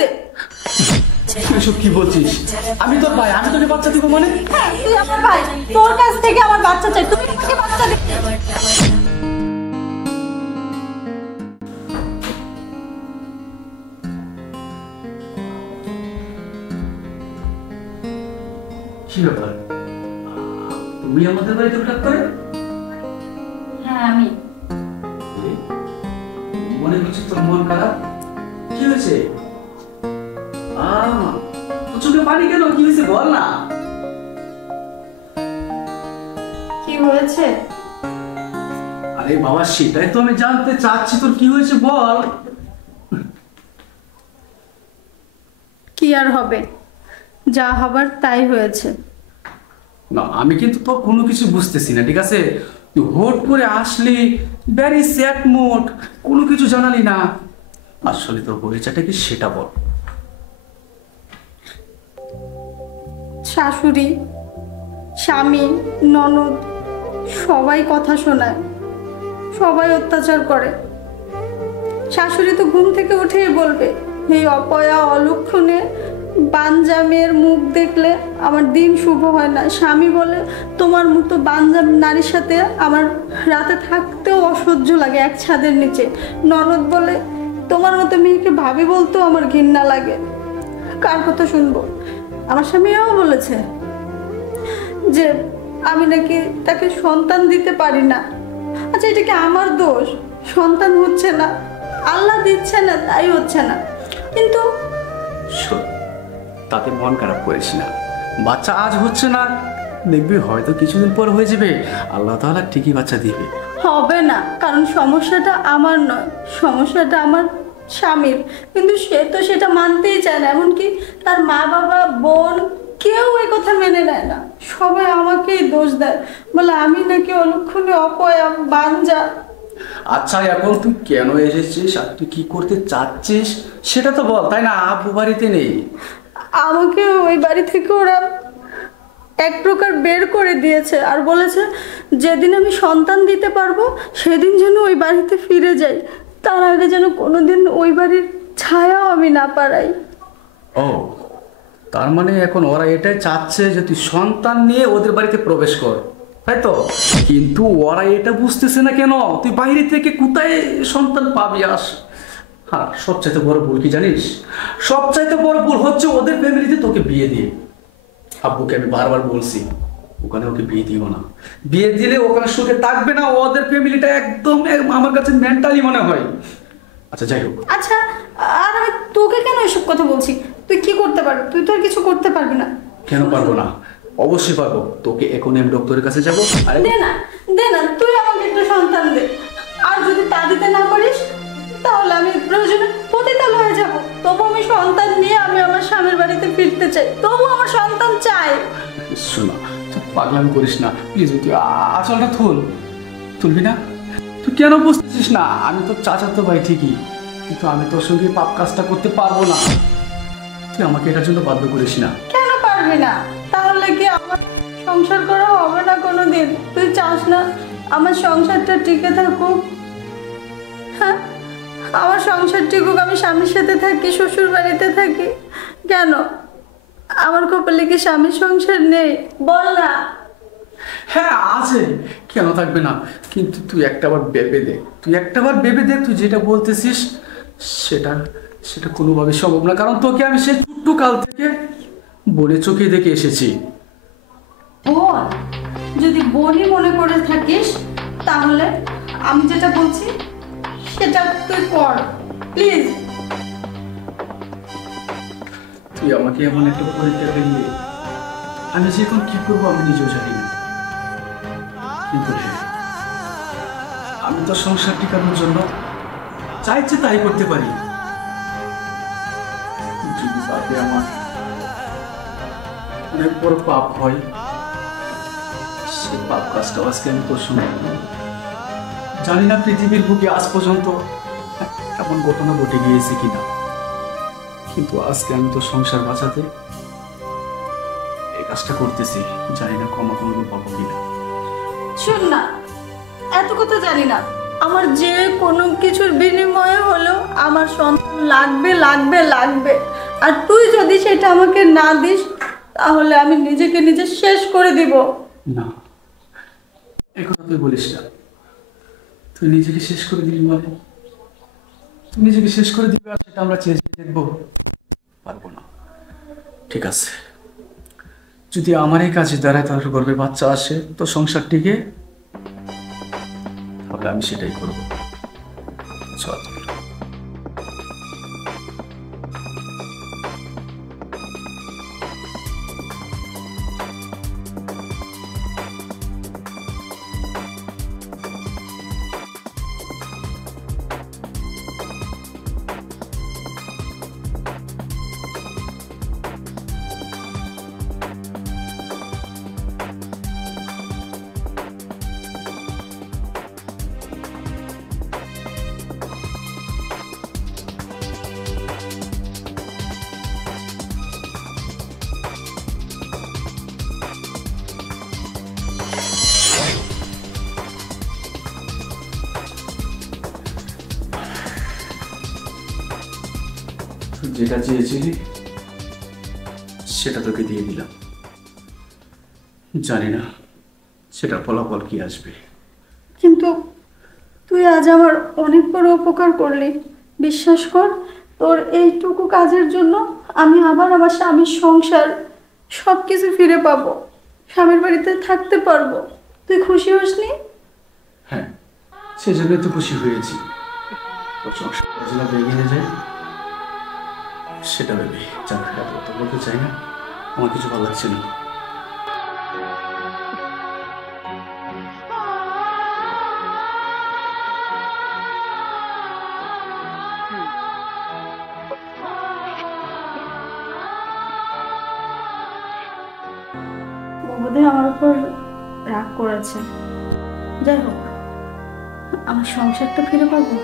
দে। এসব কি বলছিস? আমি তোর ভাই, আমি তোকে বাচ্চা দিব মানে? হ্যাঁ, তুই আমার ভাই, তোর কাছ থেকে আমার বাচ্চা চাই, তুমি আমাকে বাচ্চা দে। কি ব্যাপার, তুমি আমাদের বাড়িতে হঠাৎ করে? হ্যাঁ আমি। মনে হচ্ছে তোর মন খারাপ। কি হয়েছে? তোর চোখে পানি কেন? কি হয়েছে বল না। কি হয়েছে? আরে বাবা, সেটাই তো আমি জানতে চাচ্ছি, তোর কি হয়েছে বল। কি আর হবে, যা হবার তাই হয়েছে। না, আমি কিন্তু তো কোনো কিছু বুঝতেছি না, ঠিক আছে? তুই হুট করে আসলি, ভেরি স্যাড মুড, কোনো কিছু জানালি না। আসলে তোর হয়েছেটা কি সেটা বল। শাশুড়ি, স্বামী, ননদ সবাই কথা শোনায়, সবাই অত্যাচার করে। শাশুড়ি তো ঘুম থেকে উঠেই বলবে, এই অপয়া অলক্ষণে বাঞ্জামের মুখ দেখলে আমার দিন শুভ হয় না। স্বামী বলে, তোমার মতো বাঞ্জাম নারীর সাথে আমার রাতে থাকতেও অসহ্য লাগে এক ছাদের নিচে। ননদ বলে, তোমার মতো মেয়েকে ভাবি বলতেও আমার ঘৃণা লাগে। কার কথা শুনবো? আমার স্বামীও বলেছে যে আমি নাকি তাকে সন্তান দিতে পারি না। আচ্ছা, এটা কি আমার দোষ? সন্তান হচ্ছে না, আল্লাহ দিচ্ছে না, তাই হচ্ছে না। কিন্তু তাতে মন খারাপ করিস না, বাচ্চা আজ হচ্ছে না, দেখবি হয়তো কিছুদিন পর হয়ে যাবে, আল্লাহ তাআলা ঠিকই বাচ্চা দিবে। হবে না, কারণ সমস্যাটা আমার নয়, সমস্যাটা আমার স্বামীর। কিন্তু সে তো সেটা মানতেই চায় না, এমনকি তার মা বাবা বোন কেউ এই কথা মেনে নেয় না। সবাই আমাকেই দোষ দেয়, বলে আমি নাকি অলক্ষণে অপয়া বাঞ্জা। আচ্ছা, এখন তুই কেন এসেছিস আর তুই কি করতে চাচ্ছিস সেটা তো বল, তাই না? আব্বু বাড়িতে নেই। আমাকে ওই বাড়ি থেকে ওরা এক প্রকার বের করে দিয়েছে, আর বলেছে যেদিন আমি সন্তান দিতে পারবো সেদিন যেন ওই বাড়িতে ফিরে যাই, তার আগে যেন কোনোদিন ওই বাড়ির ছায়াও আমি না পারাই। ও, তার মানে এখন ওরা এটাই চাচ্ছে যে তুই সন্তান নিয়ে ওদের বাড়িতে প্রবেশ কর, তাই তো? কিন্তু ওরা এটা বুঝতেছে না কেন তুই বাইরে থেকে কোথায় সন্তান পাবি। হ্যাঁ, সবচাইতে বড় ভুল কি জানিস? সবচাইতে বড় ভুল হচ্ছে ওদের ফ্যামিলিতে তোকে বিয়ে দিয়ে। আব্বুকে আমি বারবার বলছি ওখানে ওকে বিয়ে দিও না, বিয়ে দিলে ওখানে সুখে থাকবে না, ওদের ফ্যামিলিটা একদম আমার কাছে মেন্টালি মনে হয়। আচ্ছা, যাই হোক। আচ্ছা, আর আমি তোকে কেন এসব কথা বলছি? তুই কি করতে পারবি? তুই তো আর কিছু করতে পারবি না। কেন পারবো না? অবশ্যই পারবো। তোকে এখন আমি ডক্টরের কাছে যাবো। আরে দে না, দে না, তুই আমাকে একটু সন্তান দে। আর যদি তা দিতে না পারিস তাহলে আমি প্রয়োজনে পতিতাল হয়ে যাব, তবু আমি সন্তান নিয়ে আমি আমার স্বামীর বাড়িতে ফিরতে চাই, তবু আমার সন্তান চাই। শোনা, তুই পাগলামি করিস না প্লিজ। তুই আঁচলটা তুলবি না? তুই কেন বুঝতেছিস না? আমি তো চাচাতো ভাই ঠিকই, কিন্তু আমি তোর সঙ্গে পাপ কাজটা করতে পারবো না। তুই আমাকে এটার জন্য বাধ্য করিস না। কেন পারবি না? তাহলে কি আমার সংসার করা হবে না কোনোদিন? তুই চাস না আমার সংসারটা টিকে থাকুক? হ্যাঁ, আমার সংসার টিকুক, আমি স্বামীর সাথে থাকি, শ্বশুর বাড়িতে থাকি। কেন আমার কপালে কি স্বামীর সংসার নেই? বল না। হ্যাঁ আছে, কেন থাকবে না? কিন্তু তুই একটাবার ভেবে দে, তুই যেটা বলতেছিস সেটা সেটা কোনোভাবে সম্ভব না, কারণ তোকে আমি সে ছোট্ট কাল থেকে বোনের চোখে দেখে এসেছি। বোন? যদি বোনই মনে করে থাকিস তাহলে আমি যেটা বলছি সেটা তুই কর প্লিজ। তুই আমাকে এমন একটা পরীক্ষা দিলি, আমি যে এখন কি করবো আমি নিজেও জানি না। কিন্তু আমি তো সংসার টিকানোর জন্য চাইছে তাই করতে পারি। যদি তাতে আমার অনেক বড় পাপ হয়, সে পাপ কাজটা আজকে আমি তোর সঙ্গে জানি না পৃথিবীর বুকে আজ পর্যন্ত এমন ঘটনা ঘটে গিয়েছে কিনা, কিন্তু আজকে আমি তোর সংসার বাঁচাতে এই কাজটা করতেছি। জানি না ক্ষমা কোনোদিন পাবো কিনা। শোন না, এত কথা জানি না, আমার যে কোনো কিছুর বিনিময়ে হলেও আমার সন্তান লাগবে লাগবে লাগবে। আর তুই যদি সেটা আমাকে না দিস তাহলে আমি নিজেকে নিজে শেষ করে দিব। না, এই কথা তুই বলিস না। তুই নিজেকে শেষ করে দিবি মানে? তুই নিজেকে শেষ করে দিবি আর সেটা আমরা চেয়ে চেয়ে দেখবো? পারবো না। ঠিক আছে, যদি আমার এই কাজে দ্বারায় তোর গর্ভে বাচ্চা আসে তো সংসারটিকে, তাহলে আমি সেটাই করবো। চল। যেটা চেয়েছিলি সেটা তোকে দিয়ে দিলাম। জানি না সেটা ফলাফল কি আসবে। কিন্তু তুই আজ আমার অনেক বড় উপকার করলি। বিশ্বাস কর, তোর এইটুকু কাজের জন্য আমি আবার আমার স্বামীর সংসার সব কিছু ফিরে পাবো, স্বামীর বাড়িতে থাকতে পারবো। তুই খুশি হসনি? হ্যাঁ, সেজন্যই তো খুশি হয়েছি। তোর সংসারটা যেন এগিয়ে যায় সেটা ভেবে। যাক, এত কথা বলতে চাই না, আমার কিছু ভালো লাগছে না। ও বোধহয় আমার উপর রাগ করেছে। যাই হোক, আমার সংসারটা ফিরে পাবো।